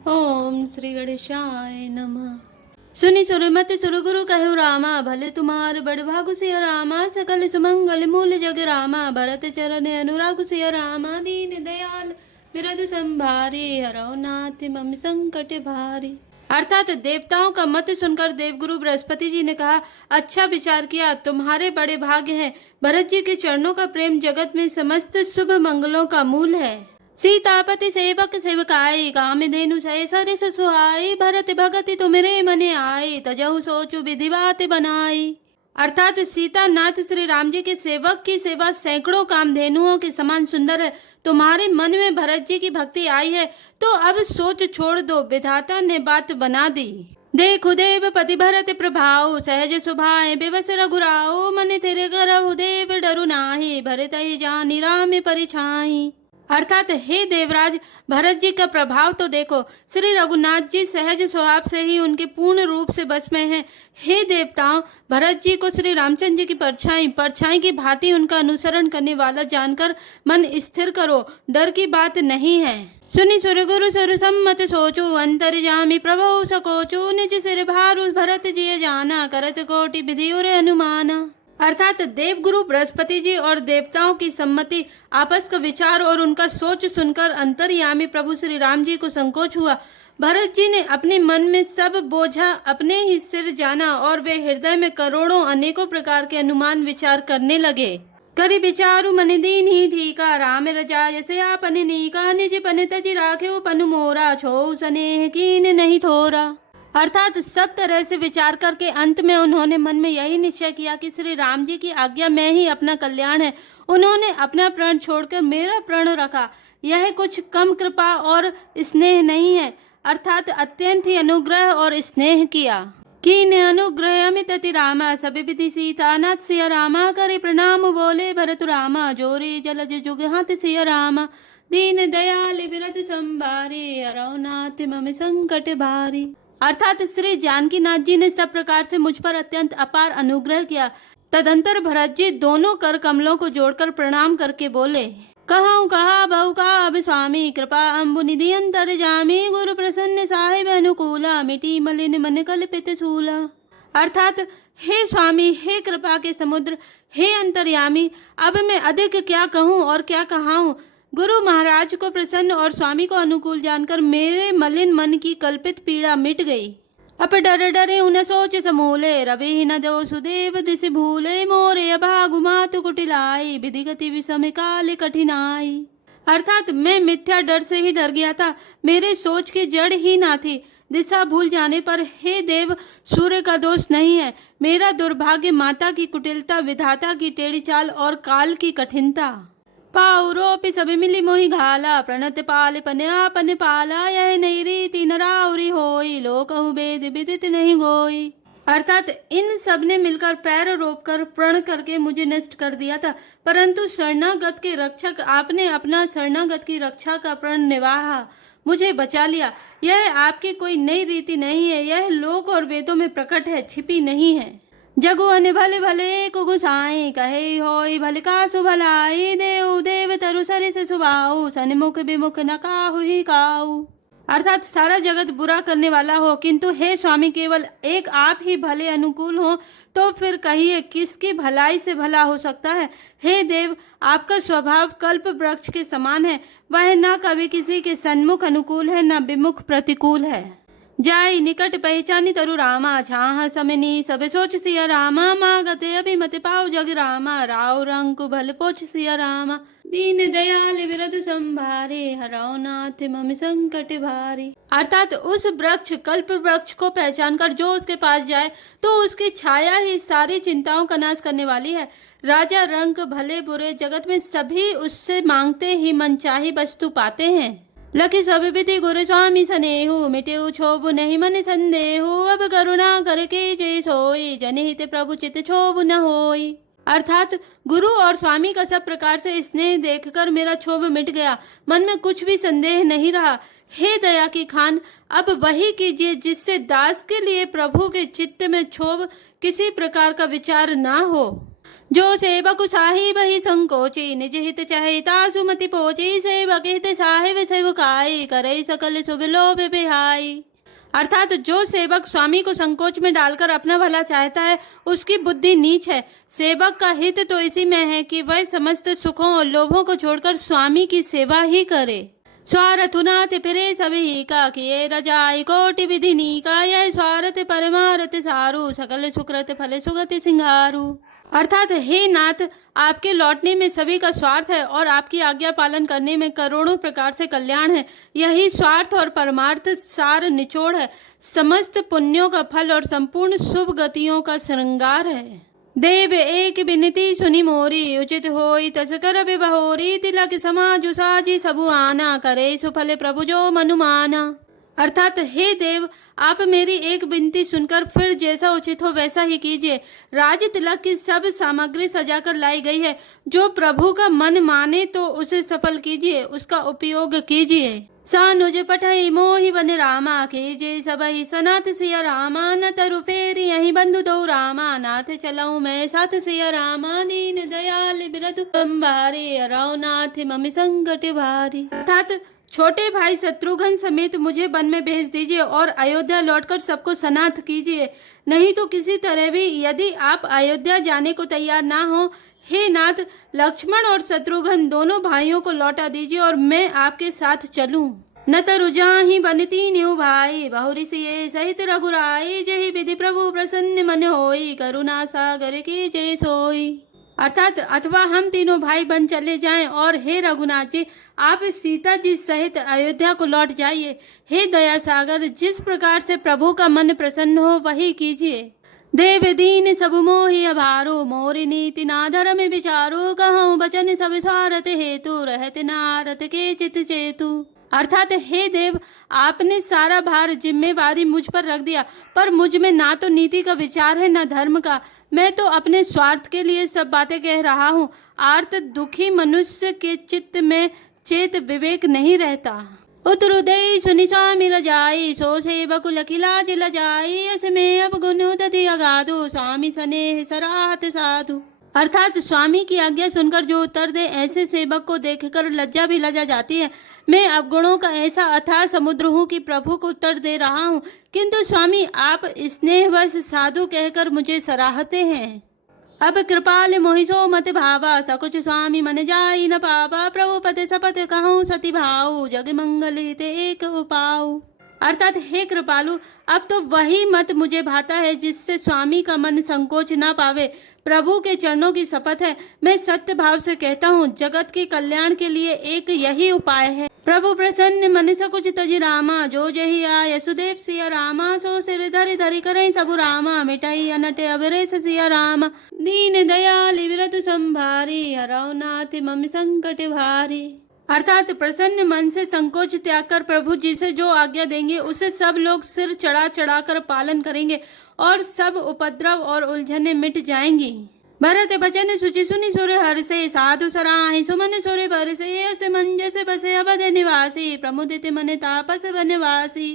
ओम श्री गणेशाय नमः। सुनी सुरमति सुरगुरु कहु रामा, भले तुम्हार बड़ भागु सिया रामा। सकल सुमंगल मूल जग रामा, भरत चरण अनुराग सिया रामा। दीन दयाल बिरदु संभारे, हरौ नाथ मम संकट भारी। अर्थात देवताओं का मत सुनकर देवगुरु बृहस्पति जी ने कहा, अच्छा विचार किया, तुम्हारे बड़े भाग्य हैं। भरत जी के चरणों का प्रेम जगत में समस्त शुभ मंगलों का मूल है। सीतापति सेवक सेवकाई, कामधेनु सय सरिस सुहाई। भरत भगति तुमरे मने आए, तजहु सोचु विधि बात बनाई। अर्थात सीता नाथ श्री राम जी के सेवक की सेवा सैकड़ों कामधेनुओं के समान सुंदर है। तुम्हारे मन में भरत जी की भक्ति आई है तो अब सोच छोड़ दो, विधाता ने बात बना दी। देखु देव पति भरत प्रभाव, सहज सुभाए बेबस रघुराओ। मन तेरे करहु देव डरु नाहि, भरत ही जानि राम परिछाई। अर्थात हे देवराज, भरत जी का प्रभाव तो देखो। श्री रघुनाथ जी सहज स्वभाव से ही उनके पूर्ण रूप से बस में हैं। हे देवताओं, भरत जी को श्री रामचंद्र जी की परछाई की भांति उनका अनुसरण करने वाला जानकर मन स्थिर करो, डर की बात नहीं है। सुनि सुरगुरु सुर सम्मत सोचू, अंतर्यामी प्रभु सकोचू। निज सिर भारू भरत जी जाना, करत कोटि विधि उर अनुमाना। अर्थात देवगुरु बृहस्पति जी और देवताओं की सम्मति, आपस का विचार और उनका सोच सुनकर अंतर्यामी प्रभु श्री राम जी को संकोच हुआ। भरत जी ने अपने मन में सब बोझा अपने ही सिर जाना और वे हृदय में करोड़ों अनेकों प्रकार के अनुमान विचार करने लगे। करि विचारु मन दीन ही ठीका, राम रजाय से आपन नीका। निज पन तजि राख्यो पनु मोरा, छो स्नेह कीन नहीं थोरा। अर्थात सब तरह से विचार करके अंत में उन्होंने मन में यही निश्चय किया कि श्री राम जी की आज्ञा में ही अपना कल्याण है। उन्होंने अपना प्राण छोड़कर मेरा प्राण रखा। यह कुछ कम कृपा और स्नेह नहीं है, अर्थात अत्यंत ही अनुग्रह और स्नेह किया। कीन अनुग्रह अमित अति रामा, सभी विधि सीता नाथ सिया रामा। करे प्रणाम बोले भरत रामा, जोरे जलज जुग हाथ सिया रामा। दीन दयाल बिरद संभारे, हरौ नाथ मम संकट भारी। अर्थात श्री जानकीनाथ जी ने सब प्रकार से मुझ पर अत्यंत अपार अनुग्रह किया। तदंतर भरत जी दोनों कर कमलों को जोड़कर प्रणाम करके बोले, कहूँ कहा बहु का अब स्वामी। कृपा अम्बु निधि अंतर जामी, गुरु प्रसन्न साहिब अनुकूला। मिटी मलिन मन कल्पित शूला। अर्थात हे स्वामी, हे कृपा के समुद्र, हे अंतर्यामी, अब मैं अधिक क्या कहूँ और क्या कहाऊँ। गुरु महाराज को प्रसन्न और स्वामी को अनुकूल जानकर मेरे मलिन मन की कल्पित पीड़ा मिट गई। अप डर डरे उन सोच समूले, रवि न दो सुदेव दिस भूले। मोरे अभागु मातु कुटिलाई, विधि गति विषम काल कठिनाई। अर्थात मैं मिथ्या डर से ही डर गया था, मेरे सोच की जड़ ही ना थी। दिशा भूल जाने पर हे देव, सूर्य का दोष नहीं है, मेरा दुर्भाग्य माता की कुटिलता, विधाता की टेढ़ी चाल और काल की कठिनता। पाउरोपि सभी मिली मोहि घाला, प्रणत पाल पन आपन पाला। यह नहीं रीति नराउरी होई, लोकहु वेद विदित नहीं गोई। अर्थात इन सब ने मिलकर पैर रोककर प्रण करके मुझे नष्ट कर दिया था, परंतु शरणागत के रक्षक आपने अपना शरणागत की रक्षा का प्रण निभाया, मुझे बचा लिया। यह आपकी कोई नई रीति नहीं है, यह लोक और वेदों में प्रकट है, छिपी नहीं है। जगु अन भले भले को गुसाई, कहे होई भले कासु भलाई। देव देव तरु सरिस सुभाऊ, सन्मुख विमुख न काहु ही काऊ। अर्थात सारा जगत बुरा करने वाला हो, किंतु हे स्वामी केवल एक आप ही भले अनुकूल हो, तो फिर कहिए किसकी भलाई से भला हो सकता है। हे देव, आपका स्वभाव कल्प वृक्ष के समान है, वह न कभी किसी के सन्मुख अनुकूल है न विमुख प्रतिकूल है। जाई निकट पहचानी तरु रामा, छाह समनी सब सोच सिया रामा। मागते अभिमत पाओ जग रामा, राव रंग भल पोछ सिया रामा। दीन दयाल बिरदु संभारे, हरौ नाथ मम संकट भारी। अर्थात उस वृक्ष कल्प वृक्ष को पहचान कर जो उसके पास जाए तो उसकी छाया ही सारी चिंताओं का नाश करने वाली है। राजा रंग भले बुरे जगत में सभी उससे मांगते ही मनचाही वस्तु पाते हैं। लखि सब विधि गुरु स्वामी सनेहु, मिटेउ क्षोभु नहीं मन संदेहु। अब करुणा करके जय सोई, जनहित प्रभु चित क्षोभु न होई। अर्थात गुरु और स्वामी का सब प्रकार से स्नेह देखकर मेरा क्षोभ मिट गया, मन में कुछ भी संदेह नहीं रहा। हे दया की खान, अब वही कीजिए जिससे दास के लिए प्रभु के चित्त में क्षोभ किसी प्रकार का विचार ना हो। जो सेवक साहिब ही संकोची, निज हित चाहेता सुमति पोची, सेवक हित साहिब सेवकाई, करे सकल शुभ लोभ बिहाई। अर्थात जो सेवक स्वामी को संकोच में डालकर अपना भला चाहता है, उसकी बुद्धि नीच है। सेवक का हित तो इसी में है कि वह समस्त सुखों और लोभों को छोड़कर स्वामी की सेवा ही करे। स्वारथुनाथ फिरे सभी का, किए रजाई कोटि विधिनी का, यह स्वार्थ परमारथ सारू, सकल सुकृत फल सुगति सिंगारू। अर्थात हे नाथ, आपके लौटने में सभी का स्वार्थ है और आपकी आज्ञा पालन करने में करोड़ों प्रकार से कल्याण है। यही स्वार्थ और परमार्थ सार निचोड़ है, समस्त पुण्यों का फल और संपूर्ण शुभ गतियों का श्रृंगार है। देव एक विनती सुनी मोरी, उचित होई तस कर बिबहोरी, तिलक समाजु साजी सबु आना, करे सुफल प्रभु जो मनुमाना। अर्थात हे देव, आप मेरी एक विनती सुनकर फिर जैसा उचित हो वैसा ही कीजिए। राज तिलक की सब सामग्री सजाकर लाई गई है, जो प्रभु का मन माने तो उसे सफल कीजिए, उसका उपयोग कीजिए। सानुज पठई मोहि बन रामा, कीजिए सबहि सनाथ सिया रामा, न तरु फेरी यही बंधु दो रामा, नाथ चलऊ मैं साथ सिया रामा, दीन दयाल बिरतु भारी, अराव नाथ ममि संकट भारी। अर्थात छोटे भाई शत्रुघ्न समेत मुझे वन में भेज दीजिए और अयोध्या लौटकर सबको सनाथ कीजिए। नहीं तो किसी तरह भी यदि आप अयोध्या जाने को तैयार ना हो, हे नाथ, लक्ष्मण और शत्रुघ्न दोनों भाइयों को लौटा दीजिए और मैं आपके साथ चलूं। न तरुजाहि बनती न्यू भाई, बहुरी सिये सहित रघुराई, जय विधि प्रभु प्रसन्न मन होई, करुणा सागर की जय सोई। अर्थात अथवा हम तीनों भाई बन चले जाएं और हे रघुनाथ जी, आप सीता जी सहित अयोध्या को लौट जाइए। हे दया सागर, जिस प्रकार से प्रभु का मन प्रसन्न हो वही कीजिए। देव दीन सब मोहि अभारो, मोरि नीति नाधर में विचारो, कहूँ बचन सब स्वार्थ हेतु, रहत नारत के चित चेतु। अर्थात हे देव, आपने सारा भार जिम्मेवारी मुझ पर रख दिया, पर मुझ में ना तो नीति का विचार है न धर्म का। मैं तो अपने स्वार्थ के लिए सब बातें कह रहा हूँ। आर्त दुखी मनुष्य के चित्त में चेत विवेक नहीं रहता। उतरुदय सुनि स्वामी रजाई, सो सेवक लखिला जिल जाई, असमें अब गुनु तति अगाधु, स्वामी स्नेह सराहत साधु। अर्थात स्वामी की आज्ञा सुनकर जो उत्तर दे, ऐसे सेवक को देखकर लज्जा भी लजा जाती है। मैं अवगुणों का ऐसा अथाह समुद्र हूँ कि प्रभु को उत्तर दे रहा हूँ, किंतु स्वामी आप स्नेहवश साधु कहकर मुझे सराहते हैं। अब कृपाल मोहिसो मत भावा, सकुच स्वामी मन जाई न पावा, प्रभु पद सपत कहूँ सती भाऊ, जग मंगल हित एक उपाऊ। अर्थात हे कृपालु, अब तो वही मत मुझे भाता है जिससे स्वामी का मन संकोच ना पावे। प्रभु के चरणों की शपथ है, मैं सत्य भाव से कहता हूँ, जगत के कल्याण के लिए एक यही उपाय है। प्रभु प्रसन्न मन सकुच तज रामा, जो जही आय सुदेव सिया रामा, सो सिर धरि धरि करें सबु रामा, मिटाई अनट अविरेश सिया रामा, दीन दयाल विरतु संभारी, हरौ नाथ मम संकट भारी। अर्थात प्रसन्न मन से संकोच त्याग कर प्रभु जी से जो आज्ञा देंगे उसे सब लोग सिर चढ़ा चढ़ा कर पालन करेंगे और सब उपद्रव और उलझने मिट जाएंगी। भरत बचन सुचि सुनि सुर हर्षे, साधु सराहि सुमन सुर बरसे, अस मंजस बसे अवध निवासी, प्रमुदित मन तापस वनवासी।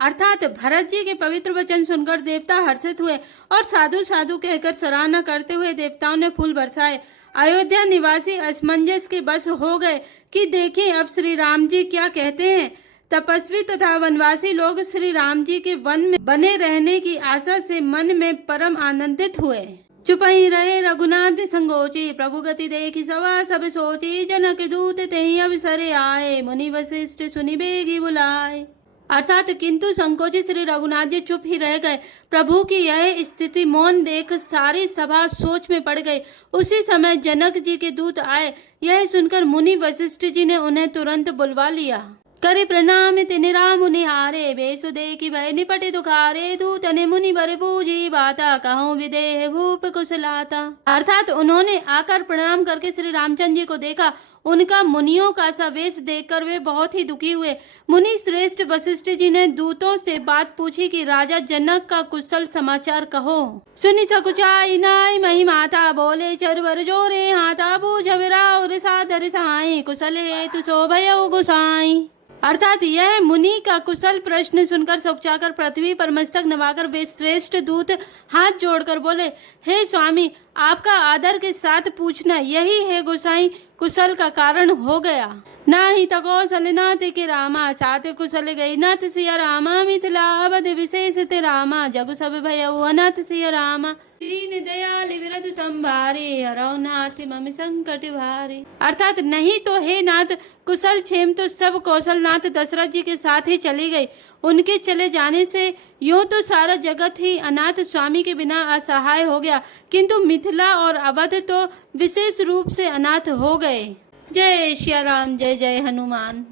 अर्थात भरत जी के पवित्र वचन सुनकर देवता हर्षित हुए और साधु साधु कहकर सराहना करते हुए देवताओं ने फूल बरसाए। अयोध्या निवासी असमंजस के बस हो गए कि देखें अब श्री राम जी क्या कहते हैं। तपस्वी तथा वनवासी लोग श्री राम जी के वन में बने रहने की आशा से मन में परम आनंदित हुए। चुप ही रहे रघुनाथ संगोची, प्रभु गति देखी सवा सब सोची, जनक दूत तेहि अवसरे आए, मुनि वशिष्ठ सुनि बेगी बुलाए। अर्थात किंतु संकोची श्री रघुनाथ जी चुप ही रह गए। प्रभु की यह स्थिति मौन देख सारी सभा सोच में पड़ गई। उसी समय जनक जी के दूत आए। यह सुनकर मुनि वशिष्ठ जी ने उन्हें तुरंत बुलवा लिया। करे प्रणाम तिनि राम निहारे, बेसु देखि भय निपट दुखारे, दूतने मुनि बर बूझी बाता, कहूँ विदेह भूप कुशलाता। अर्थात उन्होंने आकर प्रणाम करके श्री रामचंद्र जी को देखा। उनका मुनियों का सा वेश देखकर वे बहुत ही दुखी हुए। मुनि श्रेष्ठ वशिष्ठ जी ने दूतों से बात पूछी कि राजा जनक का कुशल समाचार कहो। सुनि सकुचाई नाई मही माता, बोले चरवर जोरे हाथा, बूझ विराउर सादर साई, कुशल हेतु सो भयउ गुसाई। अर्थात यह मुनि का कुशल प्रश्न सुनकर सौचाकर पृथ्वी पर मस्तक नवाकर वे श्रेष्ठ दूत हाथ जोड़कर बोले, हे स्वामी, आपका आदर के साथ पूछना यही है गोसाई कुशल का कारण हो गया। ना ही तकौशल नाथ के रामा, साथ कुशल गई नाथ सिया रामा, मिथिला अवध विशेष ते रामा, जगु सब भय अनाथ सिया रामा, दीन दयाल विरधु संभारे, हरौ नाथ मम संकट भारे। अर्थात नहीं तो हे नाथ, कुशल क्षेम तो सब कौशल नाथ दशरथ जी के साथ ही चली गई। उनके चले जाने से यूं तो सारा जगत ही अनाथ स्वामी के बिना असहाय हो गया, किंतु मिथिला और अवध तो विशेष रूप से अनाथ हो गए। जय श्री राम, जय जय हनुमान।